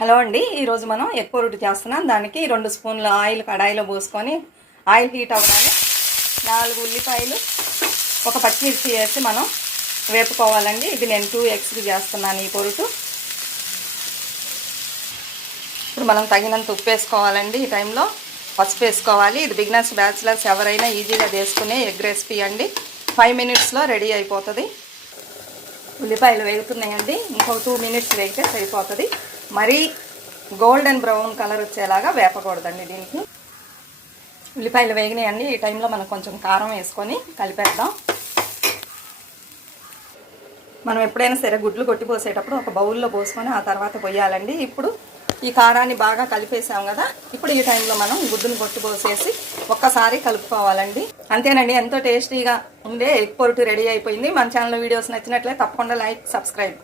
Hello అండి, ఈరోజు మనం ఎగ్ పొరుటు చేస్తున్నాం. దానికి 2 స్పూన్ల ఆయిల్ కడాయిలో పోసుకొని ఆయిల్ హీట్ అవ్వగానే 4 ఉల్లిపాయలు, ఒక పచ్చిమిర్చి వేసి మనం వేపుకోవాలండి. ఇది నేను 2 ఎగ్స్కి చేస్తున్నాను ఈ పొరుటు. ఇప్పుడు మనం తగినంత ఉప్పు వేసుకోవాలండి. ఈ టైంలో పసుపు వేసుకోవాలి. ఇది బిగినర్స్ బ్యాచిలర్స్ ఎవరైనా ఈజీగా చేసుకునే ఎగ్ రెసిపీ అండి. 5 మినిట్స్లో రెడీ అయిపోతుంది. ఉల్లిపాయలు వేగుతున్నాయండి. ఇంకొక 2 మినిట్స్ వేగితే సరిపోతుంది. మరీ గోల్డెన్ బ్రౌన్ కలర్ వచ్చేలాగా వేపకూడదండి. దీనికి ఉల్లిపాయలు వేగినాయండి. ఈ టైంలో మనం కొంచెం కారం వేసుకొని కలిపేద్దాం. మనం ఎప్పుడైనా సరే గుడ్లు కొట్టిపోసేటప్పుడు ఒక బౌల్లో పోసుకొని ఆ తర్వాత పోయాలండి. ఇప్పుడు ఈ కారాన్ని బాగా కలిపేసాం కదా, ఇప్పుడు ఈ టైంలో మనం గుడ్డును కొట్టిపోసేసి ఒక్కసారి కలుపుకోవాలండి. అంతేనండి, ఎంతో టేస్టీగా ఉండే ఎగ్ పొరుటు రెడీ అయిపోయింది. మన ఛానల్ వీడియోస్ నచ్చినట్లయితే తప్పకుండా లైక్, సబ్స్క్రైబ్.